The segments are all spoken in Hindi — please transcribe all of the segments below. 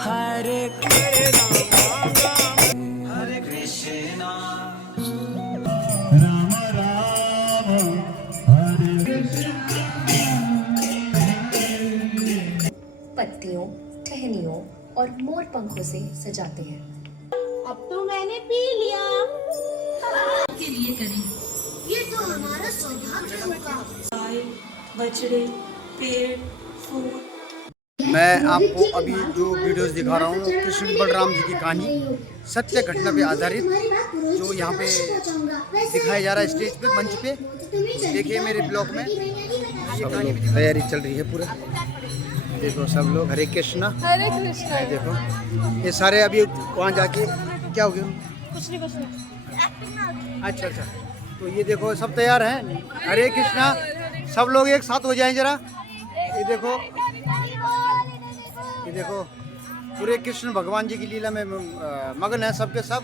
हरे हरे राम राम हरे कृष्णा राम राम हरे पत्तियों, टहनियों और मोर पंखों से सजाते हैं। अब तो मैंने पी लिया। के लिए करें। ये तो हमारा सौभाग्य होगा। गाय, बछड़े, पेड़, फूल। मैं आपको अभी जो वीडियोस दिखा रहा हूँ कृष्ण बलराम जी की कहानी सत्य घटना पे आधारित जो यहाँ पे दिखाया जा रहा है स्टेज पे मंच पे। देखिए मेरे ब्लॉग में सब लोग तैयारी चल रही है पूरा। देखो सब लोग हरे कृष्णा हरे कृष्णा। देखो ये सारे अभी वहाँ जाके क्या हो गया कुछ नहीं। अच्छा अच्छा तो ये देखो सब तैयार हैं। हरे कृष्णा सब लोग एक साथ हो जाएं जरा। ये देखो पूरे कृष्ण भगवान जी की लीला में मगन है सबके सब।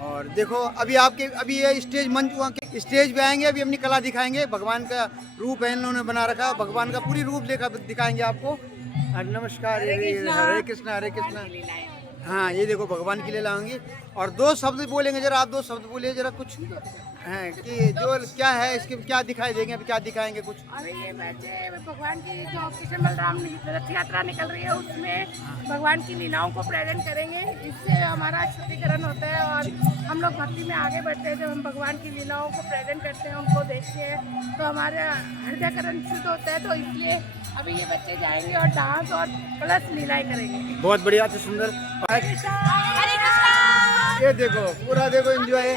और देखो अभी ये स्टेज मंच वहाँ के स्टेज पे आएंगे। अभी अपनी कला दिखाएंगे। भगवान का रूप है इन्होंने बना रखा। भगवान का पूरी रूप दिखाएंगे आपको। नमस्कार हरे कृष्णा हरे कृष्णा। हाँ ये देखो भगवान की लीला होंगी। और दो शब्द बोलेंगे जरा आप दो शब्द बोलिए जरा कुछ हैं कि जो क्या है इसके क्या दिखाई देंगे अभी क्या दिखाएंगे कुछ। अरे ये बच्चे भगवान की जो कृष्ण बलराम रथ यात्रा निकल रही है उसमें भगवान की लीलाओं को प्रेजेंट करेंगे। इससे हमारा शुद्धिकरण होता है और हम लोग भक्ति में आगे बढ़ते हैं। जब हम भगवान की लीलाओं को प्रेजेंट करते हैं उनको देखते हैं तो हमारा हृदयकरण शुद्ध होता है। तो इसलिए अभी ये बच्चे जाएंगे और डांस और प्लस लीलाएं करेंगे। बहुत बढ़िया तो सुंदर। हरे कृष्णा। ये देखो पूरा देखो एंजॉय।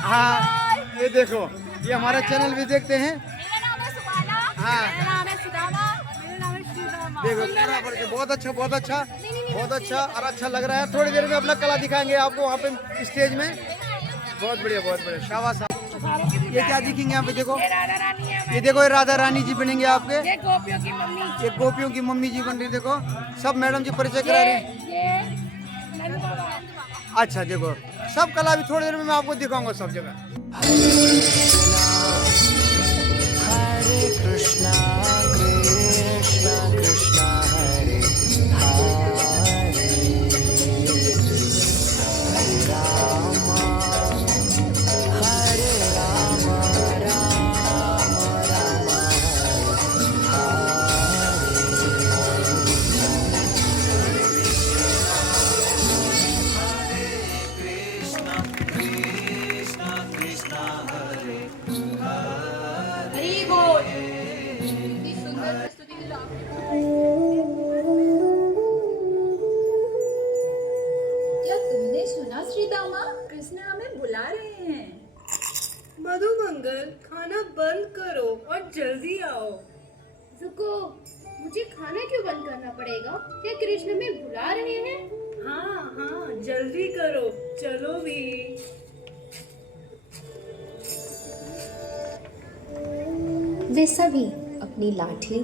हाँ ये देखो ये हमारा चैनल भी देखते हैं। मेरा नाम है सुबाला। हाँ मेरा नाम है सुदामा। मेरा नाम है श्रीरामा। देखो पूरा करके बहुत अच्छा और अच्छा लग रहा है। थोड़ी देर में अपना कला दिखाएंगे आपको वहाँ पे स्टेज में। बहुत बढ़िया शाबाश। ये क्या दिखेंगे यहाँ पे देखो। ये देखो ये राधा रानी जी बनेंगे आपके। ये गोपियों की मम्मी। ये गोपियों की मम्मी जी बन रही। देखो सब मैडम जी परिचय करा रहे हैं। ये नंद बाबा। अच्छा देखो सब कला भी थोड़ी देर में मैं आपको दिखाऊंगा सब जगह। हरे कृष्णा कृष्णा कृष्णा हरे हरे हरे राम राम राम हरी बोल। इतनी सुंदर प्रस्तुति के लिए क्या तुमने सुना श्रीदामा? कृष्ण हमें बुला रहे हैं। मधुमंगल खाना बंद करो और जल्दी आओ। रुको, मुझे खाना क्यों बंद करना पड़ेगा? क्या कृष्ण हमें बुला रहे हैं? हाँ जल्दी करो चलो भी। वे सभी अपनी लाठी,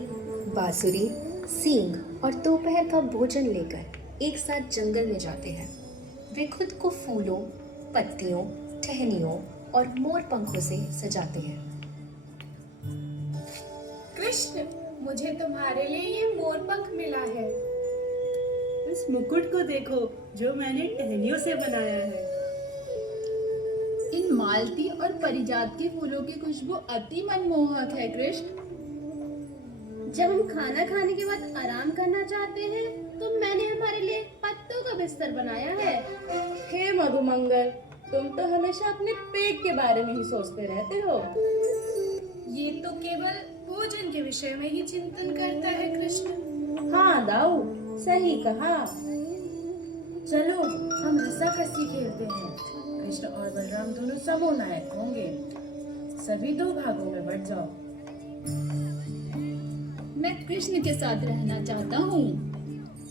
बांसुरी, सींग और दोपहर का भोजन लेकर एक साथ जंगल में जाते हैं। वे खुद को फूलों, पत्तियों, टहनियों और मोर पंखों से सजाते हैं। कृष्ण, मुझे तुम्हारे लिए ये मोर पंख मिला है। इस मुकुट को देखो जो मैंने टहनियों से बनाया है। इन मालती और परिजात के फूलों की खुशबू अति मनमोहक है। कृष्ण, जब हम खाना खाने के बाद आराम करना चाहते हैं तो मैंने हमारे लिए पत्तों का बिस्तर बनाया है। हे मधुमंगल, तुम तो हमेशा अपने पेट के बारे में ही सोचते रहते हो। ये तो केवल भोजन के विषय में ही चिंतन करता है कृष्ण। हाँ दाऊ, सही कहा। चलो हम रस्साकसी खेलते हैं। कृष्ण और बलराम दोनों समूह नायक होंगे। सभी दो भागों में बंट जाओ। मैं कृष्ण के साथ रहना चाहता हूँ।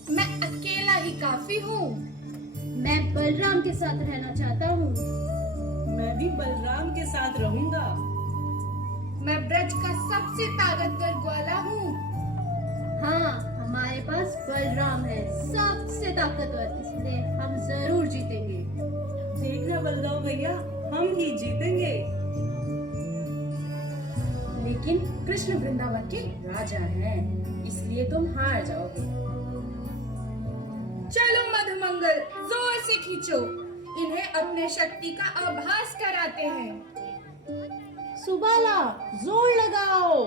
मैं अकेला ही काफी हूँ। मैं बलराम के साथ रहना चाहता हूँ। मैं भी बलराम के साथ रहूंगा। मैं ब्रज का सबसे ताकतवर ग्वाला हूँ। हाँ, हमारे पास बलराम है, सबसे ताकतवर, इसलिए हम जरूर जीतेंगे। देखना बलराम भैया, हम ही जीतेंगे। लेकिन कृष्ण वृंदावन के राजा हैं, इसलिए तुम हार जाओगे। से खींचो, इन्हें अपने शक्ति का आभास कराते हैं। सुबाला, जोर लगाओ।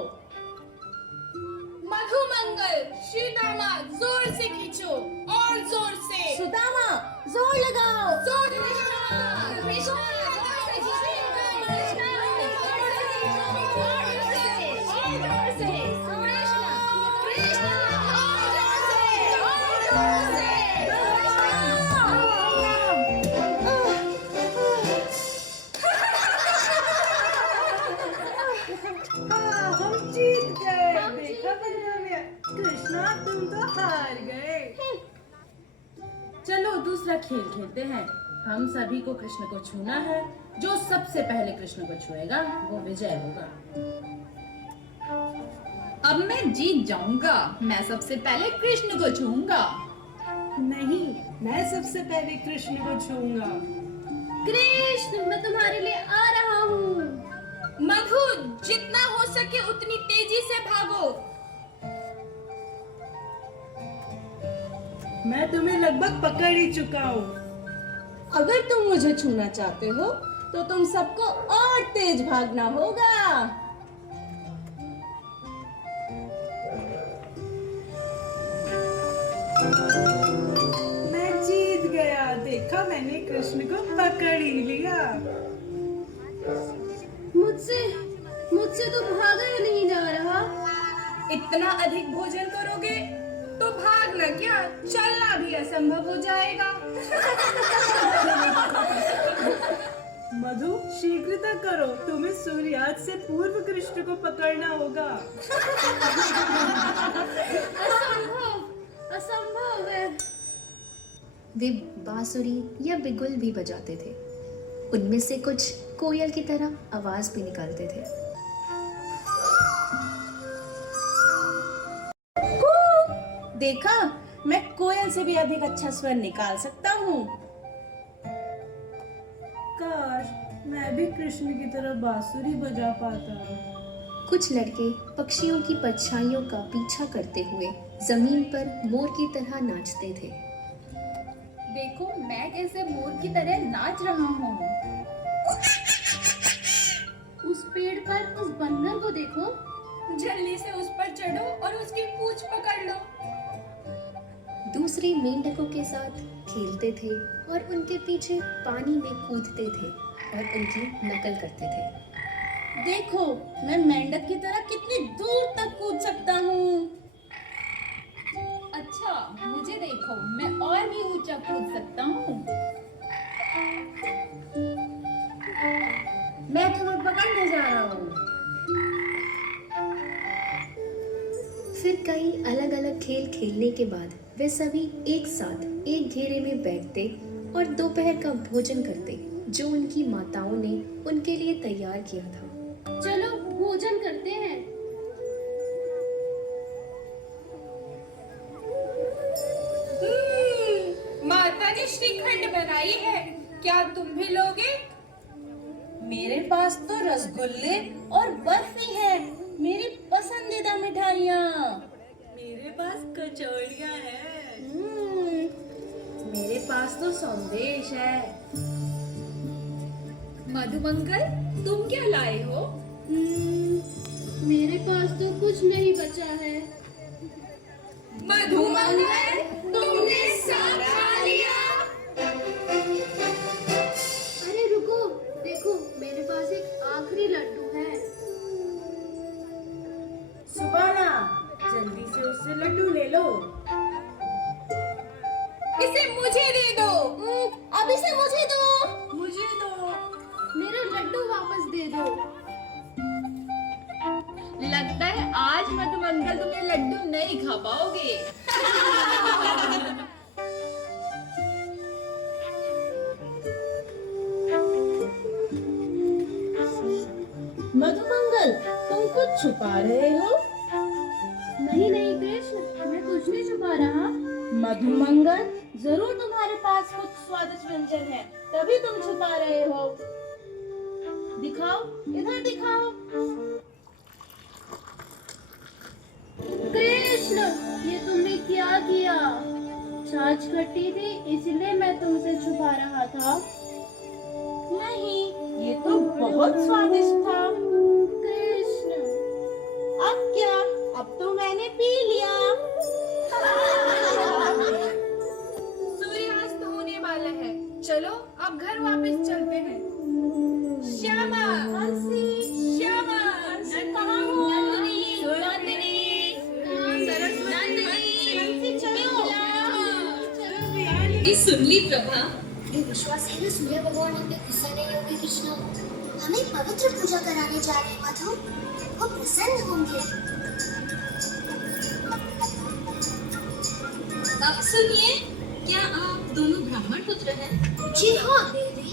मधुमंगल, श्रीदामा, जोर से खींचो और जोर से। सुदामा, जोर लगाओ। जोर कृष्णा, कृष्णा, हम जीत गए। देखा बलराम, कृष्णा तुम तो हार गए। चलो दूसरा खेल खेलते हैं। हम सभी को कृष्ण को छूना है। जो सबसे पहले कृष्ण को छुएगा वो विजय होगा। अब मैं जीत जाऊंगा। मैं सबसे पहले कृष्ण को छूऊंगा। नहीं, मैं सबसे पहले कृष्ण को छूऊंगा। कृष्ण, मैं तुम्हारे लिए आ रहा हूँ। मधु, जितना हो सके उतनी तेजी से भागो। मैं तुम्हें लगभग पकड़ ही चुका हूँ। अगर तुम मुझे छूना चाहते हो तो तुम सबको और तेज भागना होगा। मैं जीत गया। देखा, मैंने कृष्ण को पकड़ ही लिया। मुझसे तो भागा ही नहीं जा रहा। इतना अधिक भोजन करोगे तो भागना क्या, चलना भी असंभव हो जाएगा। मधु, शीघ्रता करो। तुम्हें सूर्यास्त से पूर्व कृष्ण को पकड़ना होगा। असंभव है। वे बांसुरी या बिगुल भी बजाते थे। उनमें से कुछ कोयल की तरह आवाज भी निकालते थे। देखा, मैं कोयल से भी अधिक अच्छा स्वर निकाल सकता हूँ। काश मैं भी कृष्ण की तरह बांसुरी बजा पाता। कुछ लड़के पक्षियों की परछाइयों का पीछा करते हुए जमीन पर मोर की तरह नाचते थे। देखो, मैं कैसे मोर की तरह नाच रहा हूँ। उस पेड़ पर उस बंदर को देखो। जल्दी से उस पर चढ़ो और उसकी पूंछ पकड़ लो। दूसरे मेंढकों के साथ खेलते थे और उनके पीछे पानी में कूदते थे और उनकी नकल करते थे। देखो, मैं मेंढक की तरह कितनी दूर तक कूद सकता हूँ। अच्छा, मुझे देखो, मैं और भी ऊंचा कूद सकता हूँ। मैं तुम्हें पकड़ने जा रहा हूँ। फिर कई अलग अलग खेल खेलने के बाद वे सभी एक साथ एक घेरे में बैठते और दोपहर का भोजन करते जो उनकी माताओं ने उनके लिए तैयार किया था। चलो भोजन करते हैं। माता ने श्रीखंड बनाई है, क्या तुम भी लोगे? मेरे पास तो रसगुल्ले और बर्फी है, मेरी पसंदीदा मिठाइयाँ। मेरे पास कचौड़ियाँ हैं। मेरे पास तो संदेश है। मधुमंगल, तुम क्या लाए हो? मेरे पास तो कुछ नहीं बचा है। मधुमंगल, तुमने सब खा लिया। अरे रुको, देखो मेरे पास एक आखिरी लड्डू है। सुबाना, जल्दी से उससे लड्डू ले लो। इसे मुझे दे दो। अब इसे मुझे दो। मुझे दो। मेरा लड्डू वापस दे दो। लगता है आज मधुमंगल तुम्हें लड्डू नहीं खा पाओगे। मधुमंगल, तुम कुछ छुपा रहे हो? नहीं नहीं कृष्ण, मैं कुछ नहीं छुपा रहा। मधुमंगल, जरूर तुम्हारे पास कुछ स्वादिष्ट व्यंजन है, तभी तुम छुपा रहे हो। दिखाओ, इधर दिखाओ। कृष्ण, ये तुमने क्या किया? छाछ खट्टी थी इसलिए मैं तुमसे छुपा रहा था। नहीं, ये तो बहुत स्वादिष्ट था। कृष्ण, अब क्या? अब तो मैंने पी लिया। सूर्यास्त होने वाला है, चलो अब घर वापस चलते हैं। श्यामा, श्यामा, कहाँ हो? नंदिनी, सुन ली प्रभा? ये विश्वास है ना सूर्य भगवान हम पे गुस्सा नहीं होंगे कृष्णा। हमें पवित्र पूजा कराने जा रहे हैं मधु, वो प्रसन्न होंगे। अब सुनिए, क्या आप दोनों ब्राह्मण पुत्र हैं? जी हाँ देवी।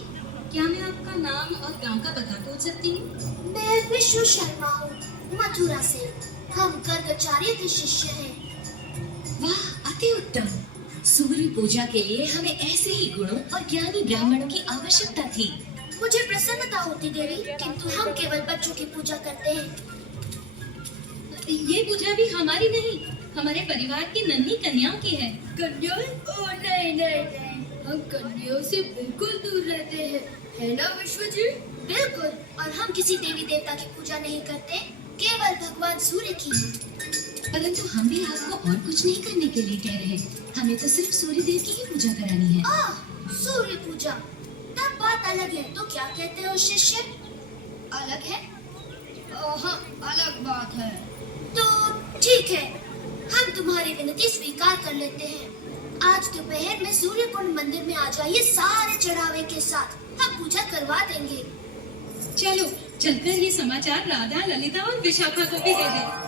क्या मैं आपका नाम और गांव का पता पूछ सकती हूँ? मैं विश्व शर्मा हूँ, मथुरा से। हम गर्गाचार्य के शिष्य हैं। वाह, अति उत्तम। सूर्य पूजा के लिए हमें ऐसे ही गुणों और ज्ञानी ब्राह्मणों की आवश्यकता थी। मुझे प्रसन्नता होती देवी, किंतु हम केवल बच्चों की पूजा करते हैं। ये पूजा भी हमारी नहीं, हमारे परिवार की नन्ही कन्याओं की है। कन्याएं? ओह नहीं नहीं नहीं, हम कन्याओं से बिल्कुल दूर रहते हैं, है ना विश्व जी? बिल्कुल। और हम किसी देवी देवता की पूजा नहीं करते, केवल भगवान सूर्य की। परंतु हम भी आपको और कुछ नहीं करने के लिए कह रहे, हमें तो सिर्फ सूर्य देव की ही पूजा करानी है। सूर्य पूजा, तब बात अलग है। तो क्या कहते हो शिष्य? अलग है? हाँ, अलग बात है। तो ठीक है, हम तुम्हारी विनती स्वीकार कर लेते हैं। आज दोपहर में सूर्य कुंड मंदिर में आ जाइए सारे चढ़ावे के साथ, हम पूजा करवा देंगे। चलो चलकर ये समाचार राधा, ललिता और विशाखा को भी दे दें।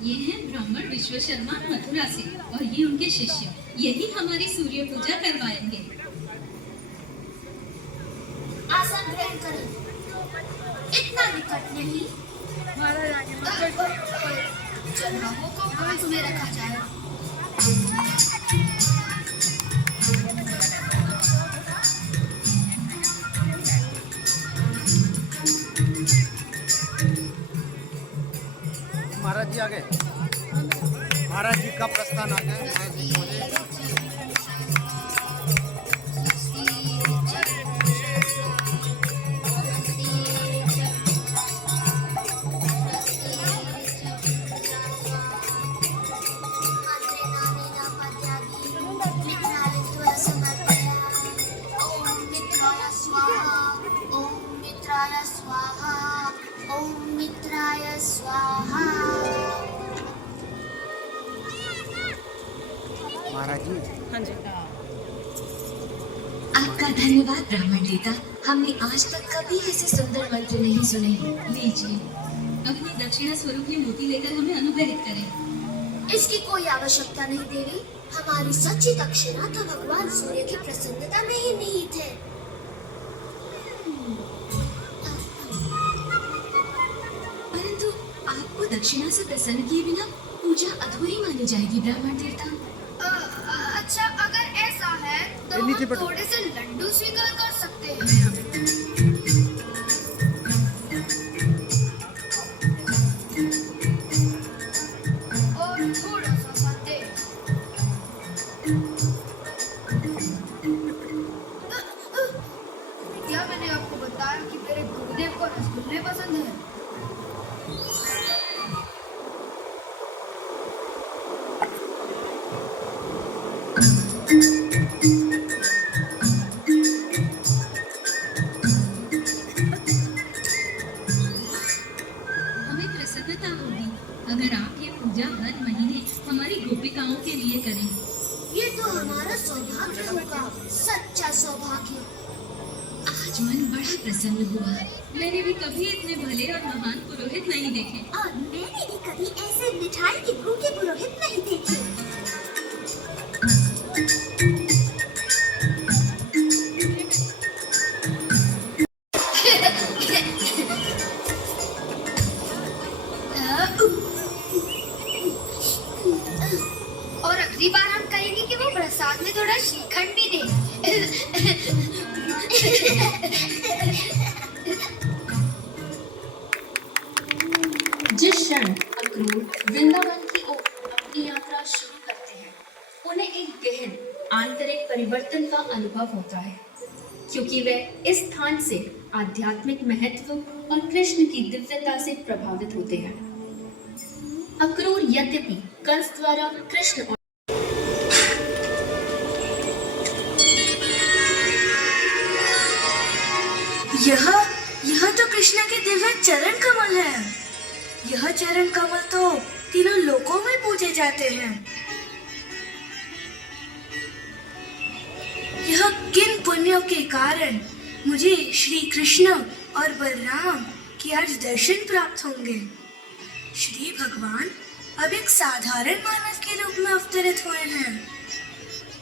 ये हैं ब्राह्मण विश्व शर्मा मथुरा से और ये उनके शिष्य, यही हमारी सूर्य पूजा करवाएंगे। आसन ग्रहण करें, इतना निकट नहीं। चढ़ावों को हाथ में रखा जाए। महाराज जी आ गए। महाराज जी का प्रस्थान आ गया। महाराज जी, हाँ जी। आपका धन्यवाद ब्राह्मण देवता, हमने आज तक कभी ऐसे सुंदर मंत्र नहीं सुने। लीजिए, अपनी दक्षिणा स्वरूप ये मोती लेकर हमें अनुग्रहित करें। इसकी कोई आवश्यकता नहीं देवी, हमारी सच्ची दक्षिणा तो भगवान सूर्य की प्रसन्नता में ही निहित है। परंतु आपको दक्षिणा से प्रसन्न किए बिना पूजा अधूरी मानी जाएगी ब्राह्मण देवता। अच्छा, अगर ऐसा है तो नीचे हम बैठो। थोड़े से लड्डू स्वीकार कर सकते हैं। और थोड़ा सा संदेश। क्या मैंने आपको बताया कि मेरे गुरुदेव को रसगुल्ले पसंद है? हमें प्रसन्नता होगी अगर आप ये पूजा हर महीने हमारी गोपिकाओं के लिए करें। ये तो हमारा सौभाग्य होगा, सच्चा सौभाग्य। आज मन बड़ा प्रसन्न हुआ। मैंने भी कभी इतने भले और महान पुरोहित नहीं देखे। और मैंने भी कभी ऐसे मिठाई के भूखे पुरोहित नहीं देखे। साथ में थोड़ा श्रीखंड भी दे। जिस क्षण अक्रूर वृंदावन की ओर अपनी यात्रा शुरू करते हैं, उन्हें एक गहन आंतरिक परिवर्तन का अनुभव होता है, क्योंकि वे इस स्थान से आध्यात्मिक महत्व और कृष्ण की दिव्यता से प्रभावित होते हैं। अक्रूर यद्यपि कंस द्वारा कृष्ण और यह तो कृष्ण के दिव्य चरण कमल है। यह चरण कमल तो तीनों लोकों में पूजे जाते हैं। यह किन पुण्यों के कारण मुझे श्री कृष्ण और बलराम के आज दर्शन प्राप्त होंगे। श्री भगवान अब एक साधारण मानव के रूप में अवतरित हुए हैं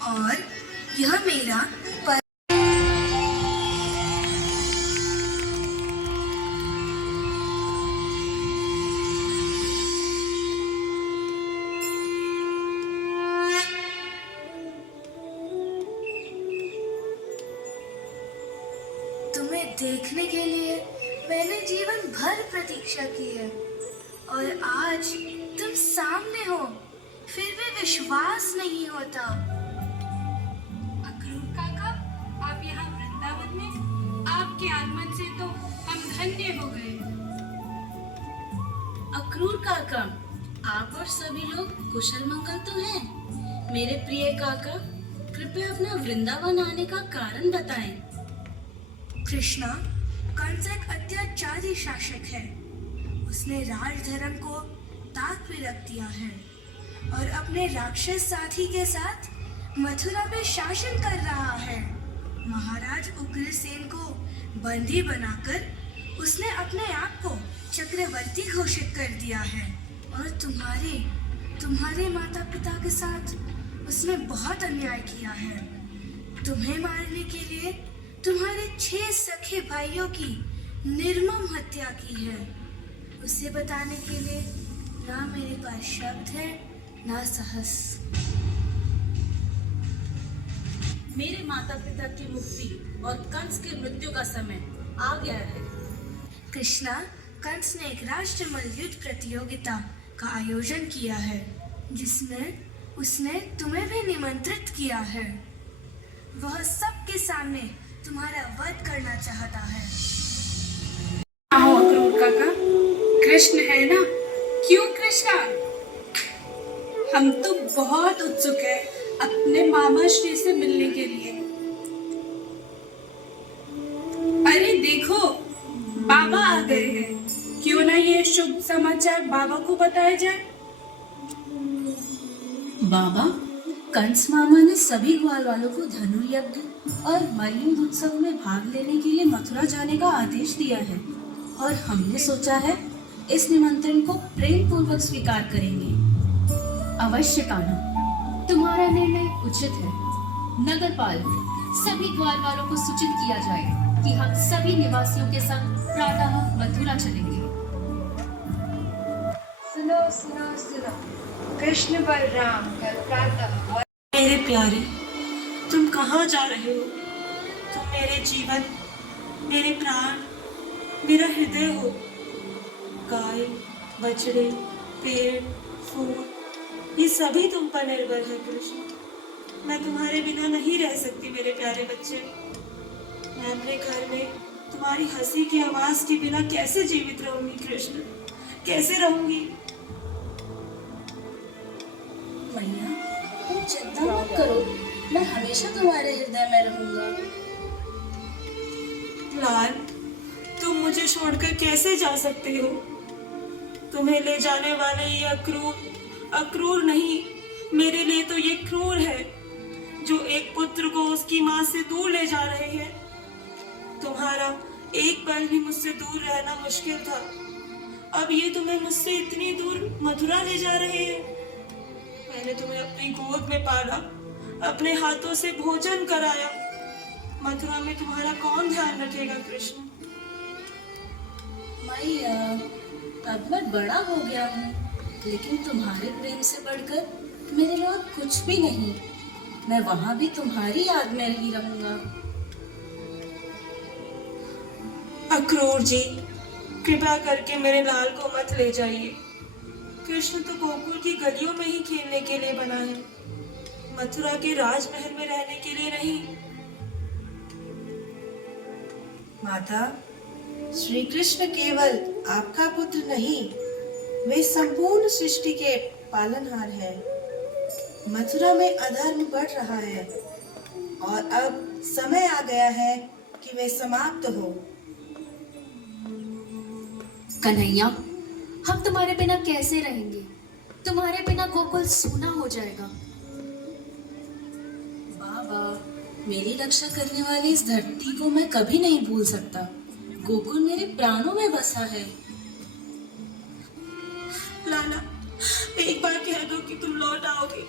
और यह मेरा तुम्हें देखने के लिए मैंने जीवन भर प्रतीक्षा की है और आज तुम सामने हो, फिर भी विश्वास नहीं होता। अक्रूर काका, आप यहाँ वृंदावन में, आपके आगमन से तो हम धन्य हो गए। अक्रूर काका, आप और सभी लोग कुशल मंगल तो हैं। मेरे प्रिय काका, कृपया अपना वृंदावन आने का कारण बताएं। कृष्णा, कंस एक अत्याचारी शासक है। उसने राज धर्म को ताक पे रख दिया है और अपने राक्षस साथी के साथ मथुरा पे शासन कर रहा है। महाराज उग्रसेन को बंदी बनाकर उसने अपने आप को चक्रवर्ती घोषित कर दिया है और तुम्हारे माता पिता के साथ उसने बहुत अन्याय किया है। तुम्हें मारने के लिए तुम्हारे 6 सखे भाइयों की निर्मम हत्या की है। उसे बताने के लिए ना मेरे पास शब्द है ना साहस। मेरे माता पिता की मुक्ति और कंस की मृत्यु का समय आ गया है। कृष्णा, कंस ने एक राष्ट्रमल युद्ध प्रतियोगिता का आयोजन किया है जिसमें उसने तुम्हें भी निमंत्रित किया है। वह सबके सामने तुम्हारा वध करना चाहता है। आओ अक्रूर काका, कृष्ण है ना? क्यों कृष्णा? हम तो बहुत उत्सुक है अपने मामा श्री से मिलने के लिए। अरे देखो, बाबा आ गए हैं। क्यों ना ये शुभ समाचार बाबा को बताया जाए। बाबा, कंस मामा ने सभी ग्वाल वालों को धनु यज्ञ और मल्लयुद्ध उत्सव में भाग लेने के लिए मथुरा जाने का आदेश दिया है और हमने सोचा है इस निमंत्रण को प्रेम पूर्वक स्वीकार करेंगे। अवश्य कान्हा, तुम्हारा निर्णय उचित है। नगरपाल, सभी ग्वाल वालों को सूचित किया जाए कि हम सभी निवासियों के संग प्रातः मथुरा चलेंगे। सुनो सुनो सुनो, कृष्ण बलराम कल प्रातः। मेरे प्यारे, तुम कहाँ जा रहे हो? तुम मेरे जीवन, मेरे प्राण, मेरा हृदय हो। गाय, बछड़े, पेड़, फूल, ये सभी तुम पर निर्भर है कृष्ण। मैं तुम्हारे बिना नहीं रह सकती मेरे प्यारे बच्चे। मैं अपने घर में तुम्हारी हंसी की आवाज के बिना कैसे जीवित रहूंगी कृष्ण? कैसे रहूंगी? मैया, तुम चिंता मत करो, मैं हमेशा तुम्हारे हृदय में रहूंगा। लाल, तुम मुझे छोड़कर कैसे जा सकते हो? तुम्हें ले जाने वाले ये अक्रूर नहीं, मेरे लिए तो ये क्रूर है जो एक पुत्र को उसकी माँ से दूर ले जा रहे हैं। तुम्हारा एक पल भी मुझसे दूर रहना मुश्किल था, अब ये तुम्हें मुझसे इतनी दूर मथुरा ले जा रहे हैं। मैंने तुम्हें अपनी गोद में पाला, अपने हाथों से भोजन कराया। मथुरा में तुम्हारा कौन ध्यान रखेगा कृष्ण? मैया, अब मैं बड़ा हो गया हूँ, लेकिन तुम्हारे प्रेम से बढ़कर मेरे लिए कुछ भी नहीं। मैं वहां भी तुम्हारी याद में ही रहूंगा। अक्रूर जी, कृपा करके मेरे लाल को मत ले जाइए। कृष्ण तो गोकुल की गलियों में ही खेलने के लिए बना है, मथुरा के राजमहल में रहने के लिए नहीं। माता, श्री कृष्ण केवल आपका पुत्र नहीं, वे संपूर्ण सृष्टि के पालनहार हैं। मथुरा में अधर्म बढ़ रहा है और अब समय आ गया है कि वे समाप्त हो। कन्हैया, हम तुम्हारे बिना कैसे रहेंगे? तुम्हारे बिना गोकुल सूना हो जाएगा। बाबा, मेरी रक्षा करने वाली इस धरती को मैं कभी नहीं भूल सकता। गोकुल मेरे प्राणों में बसा है। लाला, एक बार कह दो कि तुम लौट आओगे।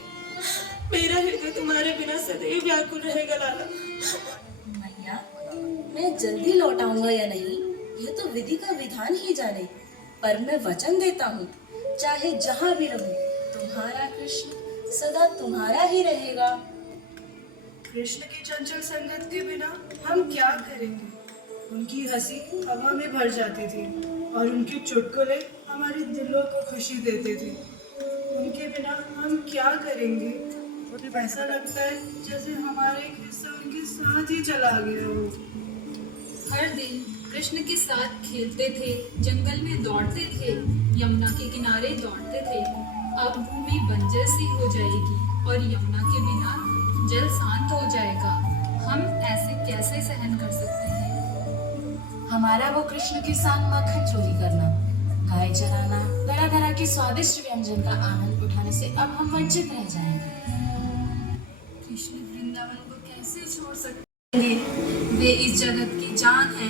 मेरा हृदय तुम्हारे बिना सदैव व्याकुल रहेगा लाला। मैया, मैं जल्दी लौट आऊंगा या नहीं, यह तो विधि का विधान ही जाने, पर मैं वचन देता हूँ, चाहे जहाँ भी रहूं, तुम्हारा कृष्ण सदा तुम्हारा ही रहेगा। कृष्ण की चंचल संगत के बिना हम क्या करेंगे? उनकी हंसी हवा में भर जाती थी और उनके चुटकुले हमारे दिलों को खुशी देते थे। उनके बिना हम क्या करेंगे? ऐसा लगता है जैसे हमारा एक हिस्सा उनके साथ ही चला गया हो। हर दिन कृष्ण के साथ खेलते थे, जंगल में दौड़ते थे, यमुना के किनारे दौड़ते थे। अब भूमि बंजर सी हो जाएगी और यमुना के बिना जल शांत हो जाएगा। हम ऐसे कैसे सहन कर सकते हैं? हमारा वो कृष्ण के साथ मक्खन चोरी करना, गाय चराना, तरह तरह के स्वादिष्ट व्यंजन का आनंद उठाने से अब हम वंचित रह जाएंगे। कृष्ण वृंदावन को कैसे छोड़ सकते हैं? वे इस जगत की जान है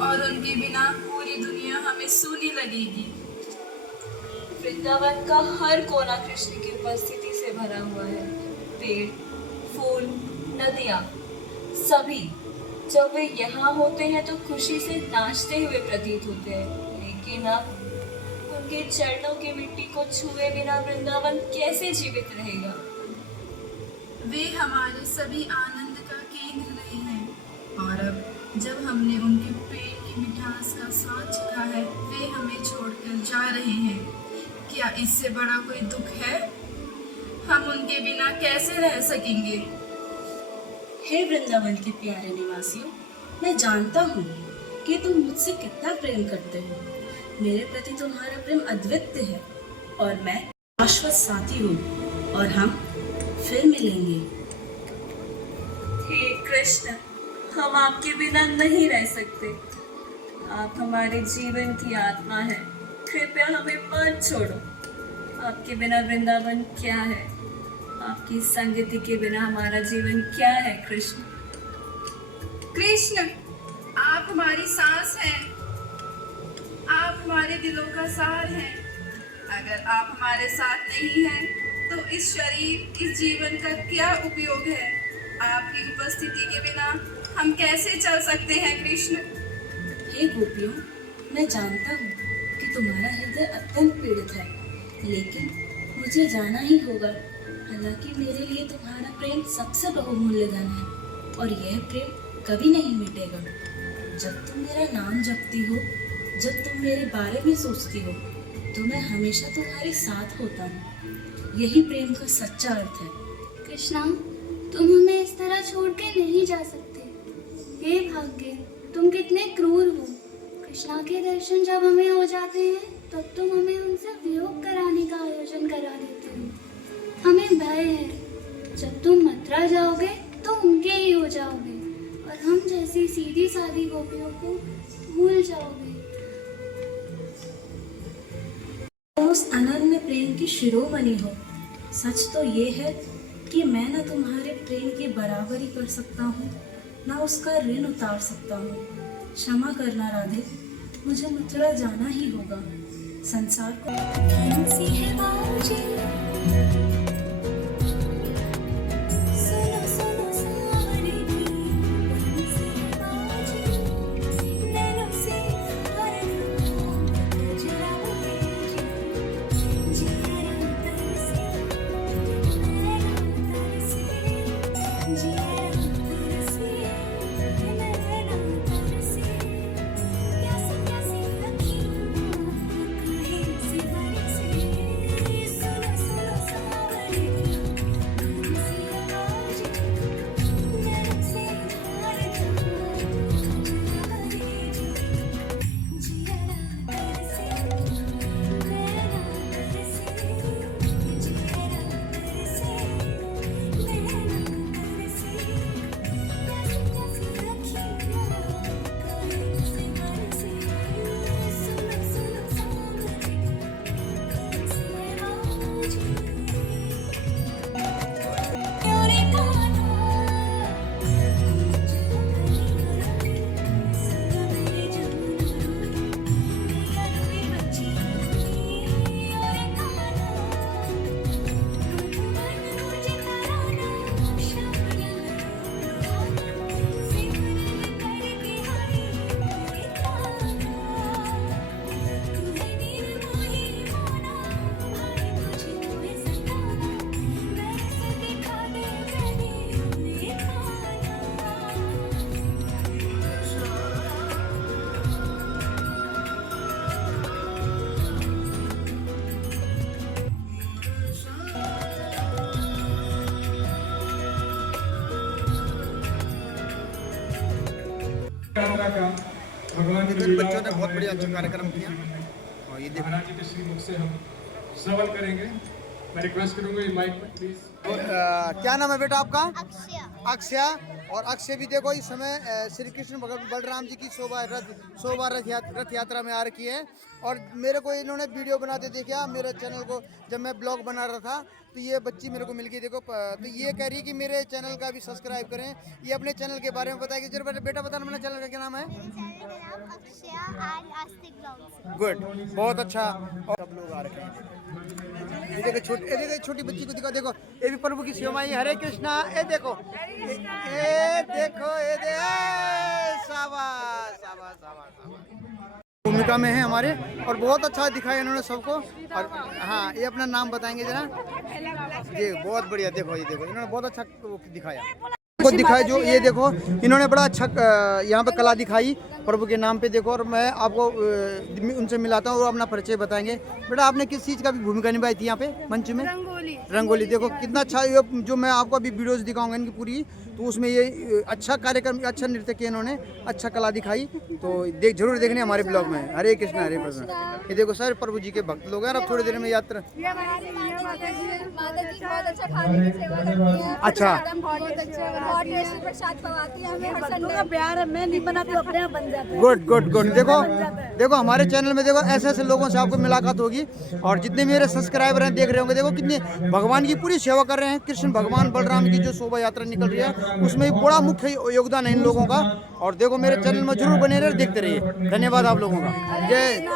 और उनके बिना पूरी दुनिया हमें सूनी लगेगी। वृंदावन का हर कोना कृष्ण की उपस्थिति से भरा हुआ है। पेड़, फूल, नदियाँ, सभी जब वे यहाँ होते हैं तो खुशी से नाचते हुए प्रतीत होते हैं। लेकिन अब उनके चरणों की मिट्टी को छुए बिना वृंदावन कैसे जीवित रहेगा? वे हमारे सभी आनंद का केंद्र रहे हैं और अब जब हमने उनके प्रेम की मिठास का स्वाद चखा है, वे हमें छोड़कर जा रहे हैं। क्या इससे बड़ा कोई दुख है? हम उनके बिना कैसे रह सकेंगे? हे वृंदावन के प्यारे निवासियों, मैं जानता हूँ कि तुम मुझसे कितना प्रेम करते हो। मेरे प्रति तुम्हारा प्रेम अद्वितीय है और मैं शाश्वत साथी हूँ और हम फिर मिलेंगे। हे कृष्ण, हम आपके बिना नहीं रह सकते। आप हमारे जीवन की आत्मा है, कृपया हमें मत छोड़ो। आपके बिना वृंदावन क्या है? आपकी संगति के बिना हमारा जीवन क्या है? कृष्ण, कृष्ण, आप हमारी सांस हैं, आप हमारे दिलों का सार हैं। अगर आप हमारे साथ नहीं हैं, तो इस शरीर, इस जीवन का क्या उपयोग है? आपकी उपस्थिति के बिना हम कैसे चल सकते हैं कृष्ण? हे गोपियों, मैं जानता हूँ कि तुम्हारा हृदय अत्यंत पीड़ित है, लेकिन मुझे जाना ही होगा। हालांकि मेरे लिए तुम्हारा प्रेम सबसे बहुमूल्य धन है और यह प्रेम कभी नहीं मिटेगा। जब तुम मेरा नाम जपती हो, जब तुम मेरे बारे में सोचती हो, तो मैं हमेशा तुम्हारे साथ होता हूँ। यही प्रेम का सच्चा अर्थ है। कृष्णा, तुम हमें इस तरह छोड़ के नहीं जा सकते। हे भाग्य, तुम कितने क्रूर हो। कृष्णा के दर्शन जब हमें हो जाते हैं, तब तुम हमें उनसे वियोग कराने का आयोजन करा देते हो। हमें भय है, जब तुम मथुरा जाओगे तो उनके ही हो जाओगे और हम जैसी सीधी सादी गोपियों को भूल जाओगे। तुम उस अनन्य प्रेम की शिरोमणि हो। सच तो ये है कि मैं न तुम्हारे प्रेम की बराबरी कर सकता हूँ, न उसका ऋण उतार सकता हूँ। क्षमा करना राधे, मुझे मथुरा जाना ही होगा। संसार को देखो बच्चों ने बहुत बढ़िया अच्छा कार्यक्रम किया। और ये देखो जी के श्रीमुख से हम सवाल करेंगे। मैं रिक्वेस्ट करूंगा ये माइक में प्लीज। क्या नाम है बेटा आपका? अक्षय। अक्षय। और अक्षय भी देखो इस समय श्री कृष्ण बलराम जी की शोभा रथ यात्रा में आ रखी है। और मेरे को इन्होंने वीडियो बनाते देखा मेरे चैनल को, जब मैं ब्लॉग बना रहा था तो ये बच्ची मेरे को मिल गई। देखो तो ये कह रही है कि मेरे चैनल का भी सब्सक्राइब करें। ये अपने चैनल के बारे में बताएगी। जरा बेटा बताना मेरे चैनल का क्या नाम है? गुड, बहुत अच्छा। और सब लोग आ रखे हैं। ये देखो छोटी बच्ची को दिखा, देखो ये भी प्रभु की सेवा है। हरे कृष्णा। ये देखो भूमिका में है हमारे, और बहुत अच्छा दिखाया इन्होंने सबको। और हाँ, ये अपना नाम बताएंगे जरा जी। बहुत बढ़िया। देखो ये देखो इन्होंने बहुत अच्छा दिखाया को दिखाया। जो ये देखो इन्होंने बड़ा अच्छा यहाँ पे कला दिखाई प्रभु के नाम पे। देखो और मैं आपको उनसे मिलाता हूँ, वो अपना परिचय बताएंगे। बेटा आपने किस चीज़ का भी भूमिका निभाई थी यहाँ पे मंच में? रंगोली। देखो कितना अच्छा। ये जो मैं आपको अभी वीडियोस दिखाऊंगा इनकी पूरी, तो उसमें ये अच्छा कार्यक्रम, अच्छा नृत्य किया इन्होंने, अच्छा कला दिखाई। तो जरूर देखने हमारे ब्लॉग में। हरे कृष्ण हरे कृष्ण। ये देखो सर प्रभु जी के भक्त लोग हैं। अब थोड़ी देर में यात्रा। अच्छा गुड। देखो हमारे चैनल में देखो ऐसे लोगों से आपको मुलाकात होगी। और जितने मेरे सब्सक्राइबर हैं देख रहे होंगे, देखो कितने भगवान की पूरी सेवा कर रहे हैं। कृष्ण भगवान बलराम की जो शोभा यात्रा निकल रही है उसमें बड़ा मुख्य योगदान है इन लोगों का। और देखो मेरे चैनल में जरूर बने रहे, देखते रहिए। धन्यवाद आप लोगों का। जय